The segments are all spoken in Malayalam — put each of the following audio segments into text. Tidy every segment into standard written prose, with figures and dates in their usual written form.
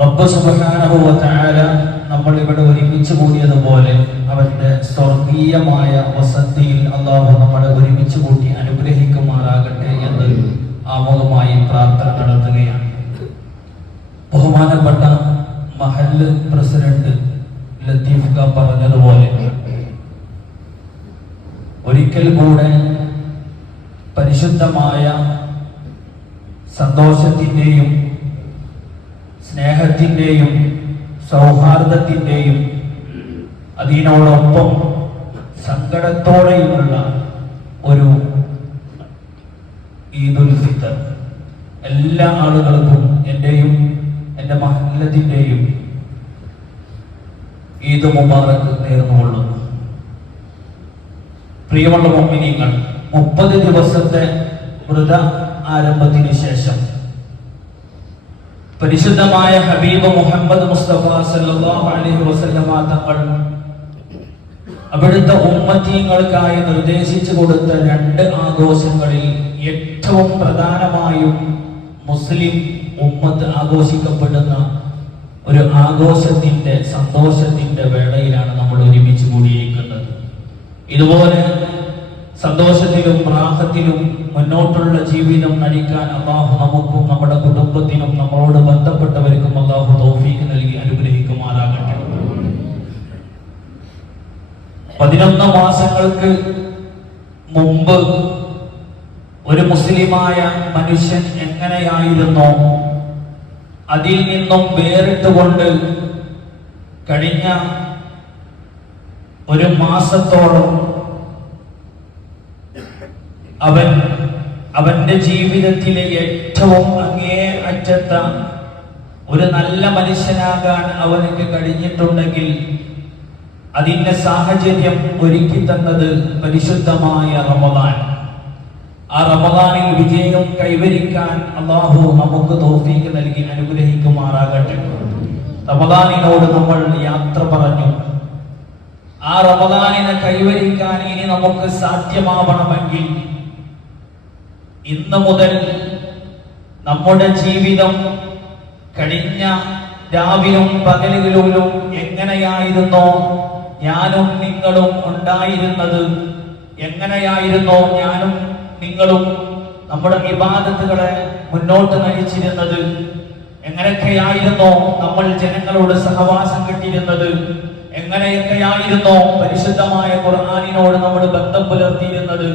റബ്ബ് സുബ്ഹാനഹു വ തആല നമ്മൾ ഇവിടെ ഒരുമിച്ച് കൂടിയതുപോലെ അവന്റെ സ്വർഗീയമായ വസതിയിൽ അല്ലാഹു നമ്മളെ ഒരുമിച്ച് കൂട്ടി അനുഗ്രഹിക്കുമാറാകട്ടെ എന്ന് ആമുഖമായി പ്രാർത്ഥന നടത്തുകയാണ്. ബഹുമാനപ്പെട്ട മഹല്ല് പ്രസിഡന്റ് ലത്തീഫ് ക പറഞ്ഞതുപോലെ ഒരിക്കൽ കൂടെ പരിശുദ്ധമായ സന്തോഷത്തിന്റെയും സ്നേഹത്തിന്റെയും സൗഹാർദ്ദത്തിന്റെയും അതിനോടൊപ്പം സങ്കടത്തോടെയുമുള്ള ഒരു ഈദുൽ ഫിത്തർ എല്ലാ ആളുകൾക്കും എന്റെയും എൻ്റെ മഹല്ലത്തിന്റെയും ഈദ് മുബാറക് നേർന്നുകൊള്ളുന്നു. പ്രിയമുള്ള മുഅ്മിനീങ്ങൾ, 30 ദിവസത്തെ വ്രത ആരംഭത്തിന് ശേഷം പരിശുദ്ധമായ ഹബീബ് മുഹമ്മദ് മുസ്തഫ സല്ലല്ലാഹു അലൈഹി വസല്ലമ തങ്ങൾ അവിടുത്തെ ഉമ്മത്തീങ്ങൾക്കായി നിർദ്ദേശിച്ചു കൊടുത്ത 2 ആഘോഷങ്ങളിൽ ഏറ്റവും പ്രധാനമായും മുസ്ലിം ഉമ്മത്ത് ആഘോഷിക്കപ്പെടുന്ന ഒരു ആഘോഷത്തിന്റെ സന്തോഷത്തിന്റെ വേളയിലാണ് നമ്മൾ ഒരുമിച്ച് കൂടിയിരിക്കുന്നത്. ഇതുപോലെ സന്തോഷത്തിലും റാഹത്തിലും മുന്നോട്ടുള്ള ജീവിതം നയിക്കാൻ അല്ലാഹു നമുക്കും നമ്മുടെ കുടുംബത്തിനും നമ്മളോട് ബന്ധപ്പെട്ടവർക്കും അല്ലാഹു തൗഫീഖ് നൽകി അനുഗ്രഹിക്കുമാറാകട്ടെ. 11 മാസങ്ങൾക്ക് മുമ്പ് ഒരു മുസ്ലിമായ മനുഷ്യൻ എങ്ങനെയായിരുന്നോ അതിൽ നിന്നും വേറിട്ടുകൊണ്ട് കഴിഞ്ഞ ഒരു മാസത്തോളം അവന്റെ ജീവിതത്തിലെ ഏറ്റവും അങ്ങേ അറ്റത്ത ഒരു നല്ല മനുഷ്യനാകാൻ അവനക്ക് കഴിഞ്ഞിട്ടുണ്ടെങ്കിൽ അതിന്റെ സാഹചര്യം ഒരുക്കി തന്നത് പരിശുദ്ധമായ റമദാൻ. ആ റമദാനിൽ വിജയം കൈവരിക്കാൻ അല്ലാഹു നമുക്ക് തൗഫീഖ് നൽകി അനുഗ്രഹിക്കുമാറാകട്ടെ. റമദാനിനോട് നമ്മൾ യാത്ര പറഞ്ഞു. ആ റമദാനിനെ കൈവരിക്കാൻ ഇനി നമുക്ക് സാധ്യമാവണമെങ്കിൽ ഇന്ന് മുതൽ നമ്മുടെ ജീവിതം കഴിഞ്ഞ രാവിലും പകലുകളിലും എങ്ങനെയായിരുന്നോ ഞാനും നിങ്ങളും ഉണ്ടായിരുന്നത്, എങ്ങനെയായിരുന്നോ ഞാനും നിങ്ങളും നമ്മുടെ ഇബാദത്തുകളെ മുന്നോട്ട് നയിച്ചിരുന്നത്, എങ്ങനെയൊക്കെയായിരുന്നോ നമ്മൾ ജനങ്ങളോട് സഹവാസം കിട്ടിയിരുന്നത്, എങ്ങനെയൊക്കെയായിരുന്നോ പരിശുദ്ധമായ ഖുർആനിനോട് നമ്മൾ ബന്ധം പുലർത്തിയിരുന്നത്,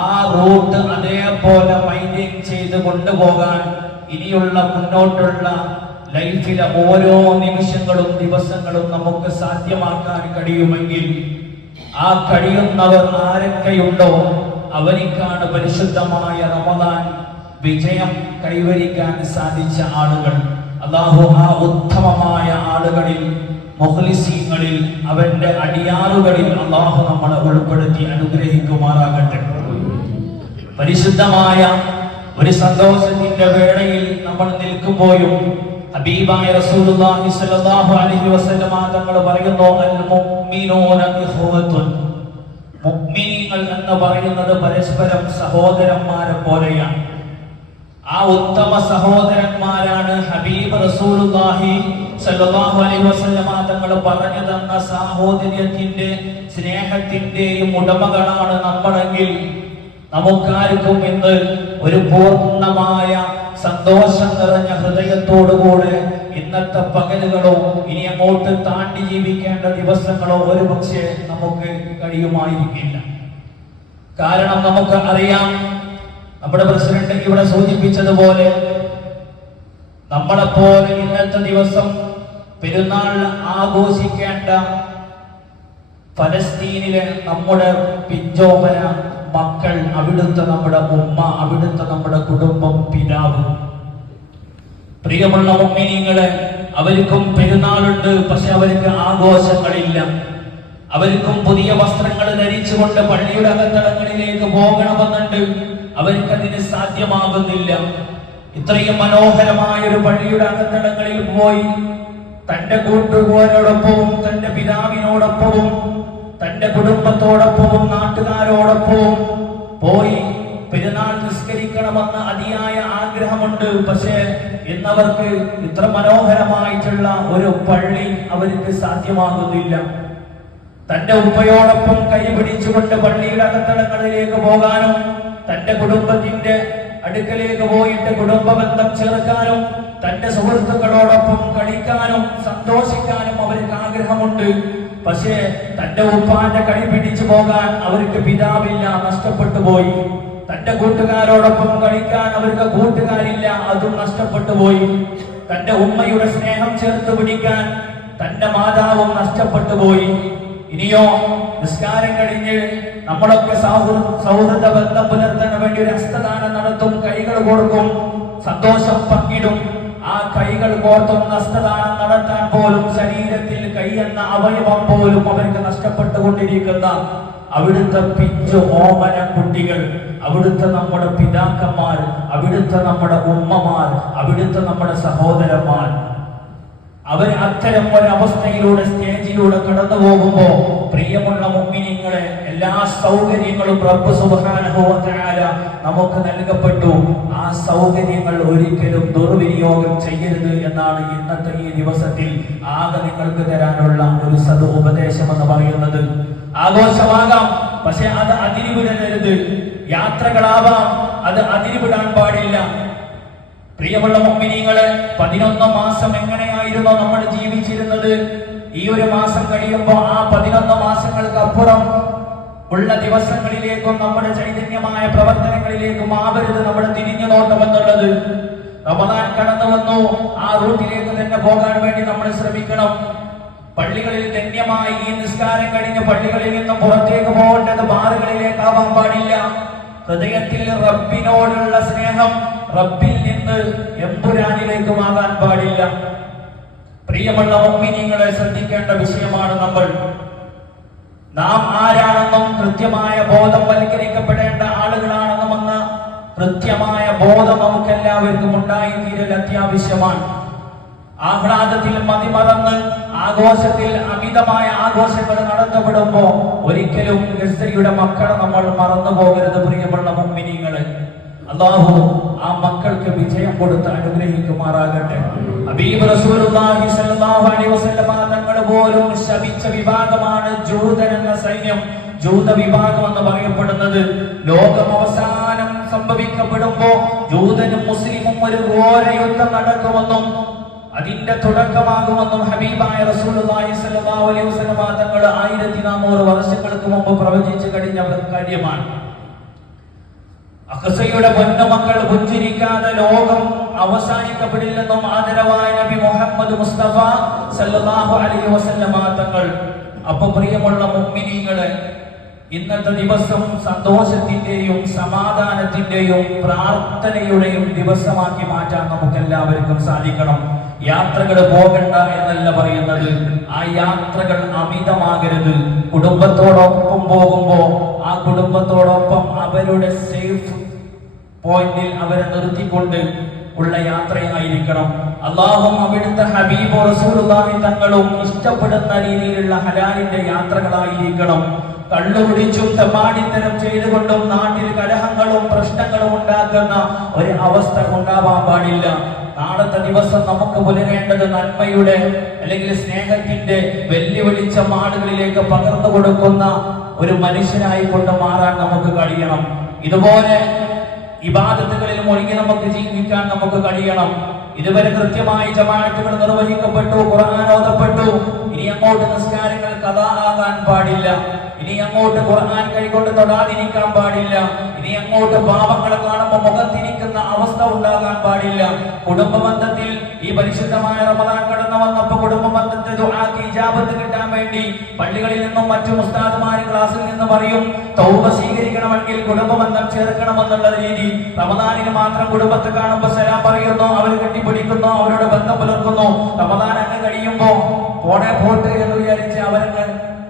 ആ റൂട്ട് അതേപോലെ മെയിൻറ്റെയിൻ ചെയ്ത് കൊണ്ടുപോകാൻ ഇനിയുള്ള മുന്നോട്ടുള്ള ലൈഫിലെ ഓരോ നിമിഷങ്ങളും ദിവസങ്ങളും നമുക്ക് സാധ്യമാക്കാൻ കഴിയുമെങ്കിൽ ആ കഴിയുന്നവർ ആരൊക്കെയുണ്ടോ അവരിക്കാണ് പരിശുദ്ധമായ റമദാൻ വിജയം കൈവരിക്കാൻ സാധിച്ച ആളുകൾ. അല്ലാഹു ആ ഉത്തമമായ ആളുകളിൽ മുഖ്ലിസീങ്ങളിൽ അവന്റെ അടിയാറുകളിൽ അല്ലാഹു നമ്മളെ ഉൾപ്പെടുത്തി അനുഗ്രഹിക്കുമാറാകട്ടെ. പരിശുദ്ധമായ ഒരു സന്തോഷത്തിന്റെ വേളയിൽ നമ്മൾ നിൽക്കുമ്പോഴും ഹബീബായ റസൂലുള്ളാഹി സ്വല്ലല്ലാഹു അലൈഹി വസല്ലമ തങ്ങൾ പറയുന്നു, അൽ മുഅ്മിനൂന ഇഖ്വത്തുൻ. മുഅ്മിനീങ്ങൾ എന്ന് പറയുന്നത് പരസ്പരം സഹോദരന്മാരെ പോലെയാണ്. ആ ഉത്തമ സഹോദരന്മാരാണ് ഹബീബ് റസൂലുള്ളാഹി സ്വല്ലല്ലാഹു അലൈഹി വസല്ലമ തങ്ങൾ പറഞ്ഞു തന്ന സാഹോദര്യത്തിന്റെ സ്നേഹത്തിന്റെയും ഉടമകളാണ് നമ്മളെങ്കിൽ നമുക്കാർക്കും ഇന്ന് ഒരു പൂർണ്ണമായ സന്തോഷം നിറഞ്ഞ ഹൃദയത്തോടുകൂടെ ഇന്നത്തെ പകലുകളോ ഇനി അങ്ങോട്ട് താണ്ടി ജീവിക്കേണ്ട ദിവസങ്ങളോ ഒരു പക്ഷേ നമുക്ക് കഴിയുമായിരിക്കില്ല. കാരണം നമുക്ക് അറിയാം, നമ്മുടെ പ്രസിഡന്റ് ഇവിടെ സൂചിപ്പിച്ചതുപോലെ നമ്മളെപ്പോലെ ഇന്നത്തെ ദിവസം പെരുന്നാൾ ആഘോഷിക്കേണ്ട ഫലസ്തീനിലെ നമ്മുടെ പിഞ്ചോമന മക്കൾ, അവിടുത്തെ നമ്മുടെ ഉമ്മ, അവിടുത്തെ നമ്മുടെ കുടുംബം, പിതാവ്, പ്രിയമുള്ള മുഅ്മിനീങ്ങളെ, അവർക്കും പെരുന്നാളുണ്ട്. പക്ഷെ അവർക്ക് ആഘോഷങ്ങളില്ല. അവർക്കും പുതിയ വസ്ത്രങ്ങൾ ധരിച്ചുകൊണ്ട് പള്ളിയുടെ അകത്തളങ്ങളിലേക്ക് പോകണമെന്നുണ്ട്. അവർക്കതിന് സാധ്യമാകുന്നില്ല. ഇത്രയും മനോഹരമായ ഒരു പള്ളിയുടെ അകത്തളങ്ങളിൽ പോയി തന്റെ കൂട്ടുകാരോടൊപ്പവും തന്റെ പിതാവിനോടൊപ്പവും തന്റെ കുടുംബത്തോടൊപ്പവും നാട്ടുകാരോടൊപ്പവും പോയി പെരുന്നാൾ നിസ്കരിക്കണമെന്ന് അതിയായ ആഗ്രഹമുണ്ട്. പക്ഷേ ഇന്നവർക്ക് ഇത്ര മനോഹരമായിട്ടുള്ള ഒരു പള്ളി അവർക്ക് സാധ്യമാകുന്നില്ല. തന്റെ ഉപ്പയോടൊപ്പം കൈപിടിച്ചുകൊണ്ട് പള്ളിയുടെ അകത്തളങ്ങളിലേക്ക് പോകാനും തന്റെ കുടുംബത്തിന്റെ അടുക്കലേക്ക് പോയിട്ട് കുടുംബ ബന്ധം ചേർക്കാനും തന്റെ സുഹൃത്തുക്കളോടൊപ്പം കളിക്കാനും സന്തോഷിക്കാനും അവർക്ക് ആഗ്രഹമുണ്ട്. പക്ഷേ തന്റെ ഉപ്പാന്റെ കൈ പിടിച്ചു പോകാൻ അവർക്ക് പിതാവില്ല, നഷ്ടപ്പെട്ടു പോയി. തന്റെ കൂട്ടുകാരോടൊപ്പം കളിക്കാൻ അവർക്ക് കൂട്ടുകാരില്ല, അതും നഷ്ടപ്പെട്ടു പോയി. തന്റെ ഉമ്മയുടെ സ്നേഹം ചേർത്ത് പിടിക്കാൻ തന്റെ മാതാവും നഷ്ടപ്പെട്ടു പോയി. ഇനിയോ നിസ്കാരം കഴിഞ്ഞ് നമ്മളൊക്കെ സൗഹൃദ ബന്ധം പുലർത്താൻ വേണ്ടി ഒരു ഹസ്തദാനം നടത്തും, കൈകൾ കോർക്കും, സന്തോഷം പങ്കിടും. ആ കൈകൾ കോർത്തും ഹസ്തദാനം നടത്താൻ പോലും ശരീരത്തിൽ കൈ എന്ന അവയവം പോലും അവർക്ക് നഷ്ടപ്പെട്ടുകൊണ്ടിരിക്കുന്ന അവിടുത്തെ പിഞ്ചു ഓമന കുട്ടികൾ, അവിടുത്തെ നമ്മുടെ പിതാക്കന്മാർ, അവിടുത്തെ നമ്മുടെ ഉമ്മമാർ, അവിടുത്തെ നമ്മുടെ സഹോദരന്മാർ, അവർ അത്തരം ഒരവസ്ഥയിലൂടെ സ്റ്റേജിലൂടെ കടന്നു പോകുമ്പോ പ്രിയമുള്ള മുഅ്മിനീങ്ങളെ, എല്ലാ സൗകര്യങ്ങളും റബ്ബ് സുബ്ഹാനഹു വ തആല നമുക്ക് നൽകപ്പെട്ടു. ആ സൗകര്യങ്ങൾ ഒരിക്കലും ദുർവിനിയോഗം ചെയ്യരുത് എന്നാണ് ഇന്നത്തെ ഈ ദിവസത്തിൽ ആകെ നിങ്ങൾക്ക് തരാനുള്ള ഒരു സദ് ഉപദേശം എന്ന് പറയുന്നത്. ആഘോഷമാകാം, പക്ഷെ അത് അതിരിവിടരുത്. യാത്രകളാവാം, അത് അതിരിവിടാൻ പാടില്ല. പ്രിയമുള്ള മുഅ്മിനീങ്ങളെ, 11 മാസം എങ്ങനെയായിരുന്നോ നമ്മൾ ജീവിച്ചിരുന്നത്, ഈ ഒരു മാസം കഴിയുമ്പോൾ ആ 11 മാസങ്ങൾക്ക് അപ്പുറം ഉള്ള ദിവസങ്ങളിലേക്കും നമ്മുടെ ചൈതന്യമായ പ്രവർത്തനങ്ങളിലേക്കും ആവരുത് നമ്മുടെ തിരിഞ്ഞു നോട്ടം എന്നുള്ളത്. റമദാൻ കടന്നു വന്നു, ആ റൂട്ടിലേക്ക് തന്നെ പോകാൻ വേണ്ടി നമ്മൾ ശ്രമിക്കണം. പള്ളികളിൽ ധന്യമായി ഈ നിസ്കാരം കഴിഞ്ഞ് പള്ളികളിൽ നിന്നും പുറത്തേക്ക് പോകേണ്ടത് ബാറുകളിലേക്കാവാൻ പാടില്ല. ഹൃദയത്തിൽ റബ്ബിനോടുള്ള സ്നേഹം റബ്ബിൽ നിന്ന് എമ്പുരാനിലേക്കുമാകാൻ പാടില്ല. പ്രിയമുള്ള മുഅ്മിനീങ്ങളെ, ശ്രദ്ധിക്കേണ്ട വിഷയമാണ് നാം ആരാണെന്നും കൃത്യമായ ബോധം വൽക്കരിക്കപ്പെടേണ്ട ആളുകളാണെന്നുമെന്ന കൃത്യമായ ബോധം നമുക്കെല്ലാവർക്കും ഉണ്ടായി തീരൽ അത്യാവശ്യമാണ്. ആഹ്ലാദത്തിൽ മതിമറന്ന് ആഘോഷത്തിൽ അമിതമായ ആഘോഷങ്ങൾ നടത്തപ്പെടുമ്പോ ഒരിക്കലും ഗസ്സയുടെ മക്കളെ നമ്മൾ മറന്നു പോകരുത്. പ്രിയമുള്ള മുഅ്മിനീങ്ങളെ, അല്ലാഹു ആ മക്കൾക്ക് വിജയം കൊടുത്ത് അനുഗ്രഹിക്കുമാറാകട്ടെ. ഹബീബ് റസൂലുള്ളാഹി സ്വല്ലല്ലാഹു അലൈഹി വസല്ലം തങ്ങൾ പോലും ശപിച്ച വിഭാഗമാണ് ജൂതൻ എന്ന സൈന്യം, ജൂത വിഭാഗം എന്ന് പറയപ്പെടുന്നത്. ലോകം അവസാനം സംഭവിക്കപ്പെടുമ്പോ ജൂതനും മുസ്ലിമും ഒരു ഘോര യുദ്ധം നടക്കുമെന്നും അതിന്റെ തുടക്കമാകുമെന്നും ഹബീബായ റസൂലുള്ളാഹി സ്വല്ലല്ലാഹു അലൈഹി വസല്ലം തങ്ങൾ 1400 വർഷങ്ങൾക്ക് മുമ്പ് പ്രവചിച്ചു കഴിഞ്ഞ കാര്യമാണ്. അഖ്സയുടെ പൊന്നുമക്കൾ പുഞ്ചിരിക്കാതെ ലോകം അവസാനിക്കപ്പെടില്ലെന്നും ആദരവായ നബി മുഹമ്മദ് മുസ്തഫ സല്ലല്ലാഹു അലൈഹി വസല്ലം തങ്ങൾ. അപ്പൊ പ്രിയമുള്ള മുഅ്മിനീങ്ങളെ, ഇന്നത്തെ ദിവസം സന്തോഷത്തിന്റെയും സമാധാനത്തിന്റെയും പ്രാർത്ഥനയുടെയും ദിവസമാക്കി മാറ്റാൻ നമുക്ക് എല്ലാവർക്കും സാധിക്കണം. യാത്രകൾ പോകണ്ട എന്നല്ല പറയുന്നത്, ആ യാത്രകൾ അമിതമാകരുത്. കുടുംബത്തോടൊപ്പം പോകുമ്പോ ആ കുടുംബത്തോടൊപ്പം അവരുടെ സേഫ് പോയിന്റിൽ അവരെ നിർത്തിക്കൊണ്ട് ഉള്ള യാത്രയായിരിക്കണം. അല്ലാഹും അവിടുത്തെ ഹബീബ് റസൂലുള്ളാഹി തങ്ങളും ഇഷ്ടപ്പെടുന്ന രീതിയിലുള്ള ഹലാലിന്റെ യാത്രകളായിരിക്കണം. കള്ളുകുടിച്ചും തെമ്മാടിത്തരം ചെയ്തുകൊണ്ടും നാട്ടിൽ കലഹങ്ങളും പ്രശ്നങ്ങളും ഉണ്ടാക്കുന്ന ഒരു അവസ്ഥ ഉണ്ടാവാൻ പാടില്ല. നാളത്തെ ദിവസം നമുക്ക് പുലരേണ്ടത് നന്മയുടെ അല്ലെങ്കിൽ സ്നേഹത്തിന്റെ വെല്ലുവിളിച്ച ആളുകളിലേക്ക് പകർന്നു കൊടുക്കുന്ന ഒരു മനുഷ്യനായി കൊണ്ട് മാറാൻ നമുക്ക് കഴിയണം. ഇതുപോലെ ഇബാദത്തുകളിൽ മുഴുകി നമുക്ക് ജീവിക്കാൻ നമുക്ക് കഴിയണം. ഇതുവരെ കൃത്യമായി ജമാഅത്തുകൾ നിർവഹിക്കപ്പെട്ടു, ഖുർആൻ ഓതപ്പെട്ടു. ഇനി അങ്ങോട്ട് നിസ്കാരങ്ങൾ ഖദാ ആകാൻ പാടില്ല. ഇനി അങ്ങോട്ട് ഖുർആൻ കൈകൊണ്ട് തൊടാതിരിക്കാൻ പാടില്ല. ഇനി അങ്ങോട്ട് പാപങ്ങളെ കാണുമ്പോൾ മുഖത്തിരിക്കുന്ന അവസ്ഥ ഉണ്ടാകാൻ പാടില്ല. കുടുംബ ബന്ധത്തിൽ ഈ പരിശുദ്ധമായ റമദാൻ കടന്നു വന്നപ്പോൾ കുടുംബ ബന്ധത്തിൽ ദുആക്ക് ഇജാബത്ത് കിട്ടാൻ വേണ്ടി പള്ളികളിൽ നിന്നും മറ്റു ഉസ്താദുമാരും ക്ലാസ്സിൽ നിന്ന് പറയും, തൗബ സ്വീകരിക്കണമെങ്കിൽ കുടുംബ ബന്ധം ചേർക്കണമെന്നുള്ള രീതി. റമദാനിന് മാത്രം കുടുംബത്തെ കാണുമ്പോൾ സലാം പറയുന്നു, അവർ കെട്ടിപ്പിടിക്കുന്നു, അവരോട് ബന്ധം പുലർത്തുന്നു. റമദാൻ അങ്ങ് കഴിയുമ്പോ പോട്ടെ എന്ന് വിചാരിച്ച് അവരങ്ങ്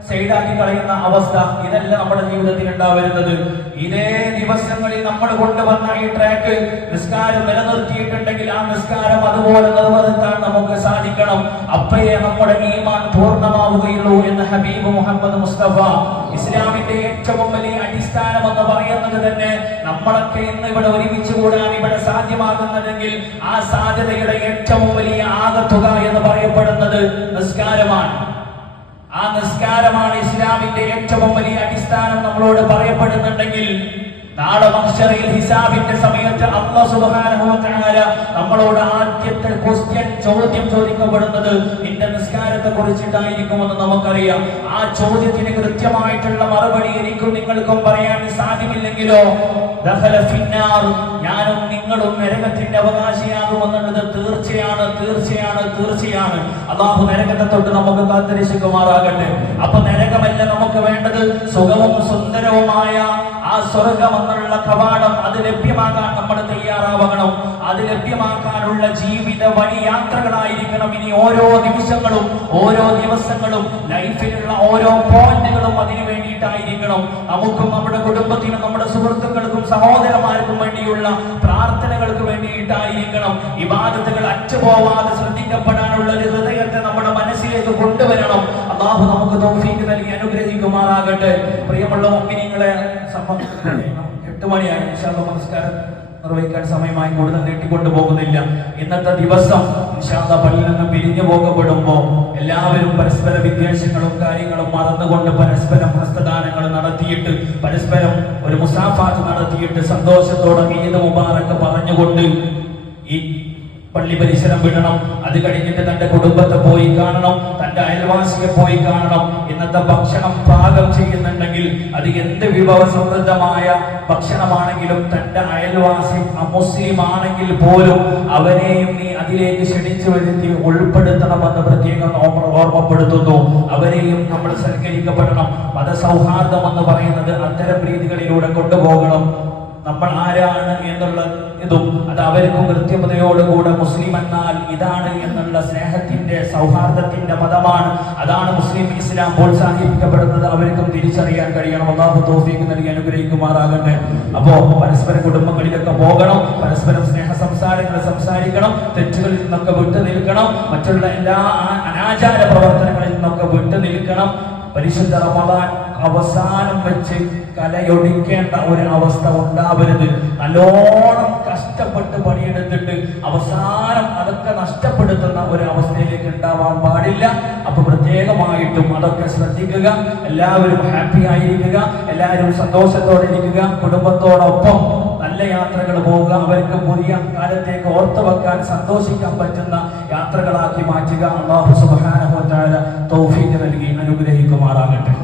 സൈഡാക്കി കളയുന്ന അവസ്ഥ. ഇതല്ല നമ്മുടെ ജീവിതത്തിൽ ഉണ്ടാവരുന്നത്. ഇതേ ദിവസങ്ങളിൽ നമ്മൾ കൊണ്ടുവന്ന ഈ ട്രാക്ക് നിസ്കാരം നിലനിർത്തിയിട്ടുണ്ടെങ്കിൽ ആ നിസ്കാരം അതുപോലെ നിർവഹിക്കാൻ നമുക്ക് സാധിക്കണം. അപ്പോഴേ നമ്മുടെ ഈമാൻ പൂർണ്ണമാവുകയുള്ളൂ എന്ന് ഹബീബ് മുഹമ്മദ് മുസ്തഫ. ഇസ്ലാമിന്റെ ഏറ്റവും വലിയ അടിസ്ഥാനം എന്ന് പറയുന്നത് തന്നെ നമ്മളൊക്കെ ഇന്ന് ഇവിടെ ഒരുമിച്ച് കൂടാൻ ഇവിടെ സാധ്യമാകുന്നതെങ്കിൽ ആ സാധ്യതയുടെ ഏറ്റവും വലിയ ആകത്തുക എന്ന് പറയപ്പെടുന്നത് നിസ്കാരമാണ്. ആ നിസ്കാരമാണ് ഇസ്ലാമിന്റെ ഏറ്റവും വലിയ അടിസ്ഥാനം നമ്മളോട് പറയപ്പെടുന്നുണ്ടെങ്കിൽ നാളെ മഹ്ശറിൽ ഹിസാബിന്റെ സമയത്ത് അല്ലാഹു സുബ്ഹാനഹു വ തആല നമ്മളോട് ആദ്യത്തെ ചോദ്യം ചോദിക്കപ്പെടുന്നത് നിന്റെ നിസ്കാരത്തെ കുറിച്ചിട്ടായിരിക്കുമെന്ന് നമുക്കറിയാം. ആ ചോദ്യത്തിന് കൃത്യമായിട്ടുള്ള മറുപടി എനിക്കും നിങ്ങൾക്കും പറയാൻ സാധ്യമില്ലെങ്കിലോ ദഖല ഫിന്നാർ, ഞാനും നിങ്ങളും നരകത്തിന്റെ അവകാശിയാകുമെന്നുള്ളത് തീർച്ചയാണ്, തീർച്ചയാണ്, തീർച്ചയാണ്. അല്ലാഹു നരകത്തെ തൊട്ട് നമുക്ക് കാത്തുരക്ഷിക്കുമാറാകട്ടെ. അപ്പൊ നരകമല്ല നമുക്ക് വേണ്ടത്, സുഖവും സുന്ദരവുമായ ആ സ്വർഗം എന്നുള്ള കവാടം അത് ലഭ്യമാകാൻ നമ്മൾ തയ്യാറാവണം. അത് ലഭ്യമാക്കാനുള്ള ജീവിത വഴി യാത്രകളായിരിക്കണം ഇനി ഓരോ നിമിഷങ്ങളും, ഓരോ ദിവസങ്ങളും, ലൈഫിലുള്ള ഓരോ പോയിന്റുകളും അതിനു വേണ്ടിയിട്ടായിരിക്കണം. നമുക്കും നമ്മുടെ കുടുംബത്തിനും നമ്മുടെ സുഹൃത്തുക്കൾക്കും സഹോദരന്മാർക്കും വേണ്ടിയുള്ള പ്രാർത്ഥനകൾക്ക് വേണ്ടിയിട്ടായിരിക്കണം. ഇബാദത്തുകൾ അറ്റുപോവാതെ ശ്രദ്ധിക്കപ്പെടാനുള്ള ഒരു ഹൃദയത്തെ നമ്മുടെ മനസ്സിലേക്ക് കൊണ്ടുവരണം. അല്ലാഹു നമുക്ക് തൗഫീഖ് നൽകി അനുഗ്രഹിക്കുമാറാകട്ടെ. പ്രിയമുള്ള മുഅ്മിനീങ്ങളെ, 8 മണിയായി. ഇൻഷാ അല്ലാഹ് നമസ്കാരം നിർവഹിക്കാൻ സമയമായി കൂടുതൽ നീട്ടിക്കൊണ്ടു പോകുന്നില്ല. ഇന്നത്തെ ദിവസം ഇൻഷാ അല്ലാഹ് പള്ളിയിൽ നിന്ന് പിരിഞ്ഞു പോകപ്പെടുമ്പോൾ എല്ലാവരും പരസ്പര വിദ്വേഷങ്ങളും കാര്യങ്ങളും മറന്നുകൊണ്ട് പരസ്പരം ഹസ്തദാനങ്ങൾ നടത്തിയിട്ട് പരസ്പരം ഒരു മുസാഫാത്ത് നടത്തിയിട്ട് സന്തോഷത്തോടെ ഈദ് മുബാറക്ക് പറഞ്ഞുകൊണ്ട് ഈ പള്ളി പരിസരം വിടണം. അത് കഴിഞ്ഞിട്ട് തന്റെ കുടുംബത്തെ പോയി കാണണം, തന്റെ അയൽവാസിയെ പോയി കാണണം. ഇന്നത്തെ ഭക്ഷണം പാകം ചെയ്യുന്നുണ്ടെങ്കിൽ അത് എന്ത് വിഭവ സമൃദ്ധമായ ഭക്ഷണമാണെങ്കിലും തന്റെ അയൽവാസി അമുസ്ലിം ആണെങ്കിൽ പോലും അവരെയും നീ അതിലേക്ക് ക്ഷണിച്ചു വരുത്തി ഉൾപ്പെടുത്തണമെന്ന് പ്രത്യേകം ഓർമ്മപ്പെടുത്തുന്നു. അവരെയും നമ്മൾ സൽക്കരിക്കപ്പെടണം. മതസൗഹാർദ്ദം എന്ന് പറയുന്നത് അത്തരം രീതികളിലൂടെ കൊണ്ടുപോകണം. നമ്മൾ ആരാണ് എന്നുള്ള ഇതും അത് അവർക്കും കൃത്യതയോടുകൂടെ മുസ്ലിം എന്നാൽ ഇതാണ് എന്നുള്ള സ്നേഹത്തിന്റെ സൗഹാർദ്ദത്തിന്റെ മതമാണ്. അതാണ് മുസ്ലിം ഇസ്ലാം പ്രോത്സാഹിപ്പിക്കപ്പെടുന്നത്. അവർക്കും തിരിച്ചറിയാൻ കഴിയണം. അല്ലാഹു തൗഫീഖ് നൽകി അനുഗ്രഹിക്കുമാറാകട്ടെ. അപ്പോ പരസ്പര കുടുംബങ്ങളിലൊക്കെ പോകണം, പരസ്പരം സ്നേഹ സംസാരങ്ങൾ സംസാരിക്കണം, തെറ്റുകളിൽ നിന്നൊക്കെ വിട്ടു നിൽക്കണം, മറ്റുള്ള എല്ലാ അനാചാര പ്രവർത്തനങ്ങളിൽ നിന്നൊക്കെ വിട്ടു നിൽക്കണം. പരിശുദ്ധ റമദാൻ അവസാനം വെച്ച് കലയൊടിക്കേണ്ട ഒരു അവസ്ഥ ഉണ്ടാവരുത്. നല്ലോണം കഷ്ടപ്പെട്ട് പണിയെടുത്തിട്ട് അവസാനം അതൊക്കെ നഷ്ടപ്പെടുത്തുന്ന ഒരു അവസ്ഥയിലേക്ക് ഉണ്ടാവാൻ പാടില്ല. അപ്പൊ പ്രത്യേകമായിട്ടും അതൊക്കെ ശ്രദ്ധിക്കുക. എല്ലാവരും ഹാപ്പി ആയിരിക്കുക, എല്ലാവരും സന്തോഷത്തോടെ ഇരിക്കുക, കുടുംബത്തോടൊപ്പം നല്ല യാത്രകൾ പോവുക. അവർക്ക് പുതിയ കാലത്തേക്ക് ഓർത്തു വെക്കാൻ സന്തോഷിക്കാൻ പറ്റുന്ന യാത്രകളാക്കി മാറ്റുക. അല്ലാഹു സുബ്ഹാനഹു വ തആല തൗഫീഖ് നൽകി അനുഗ്രഹിക്കുമാറാകട്ടെ.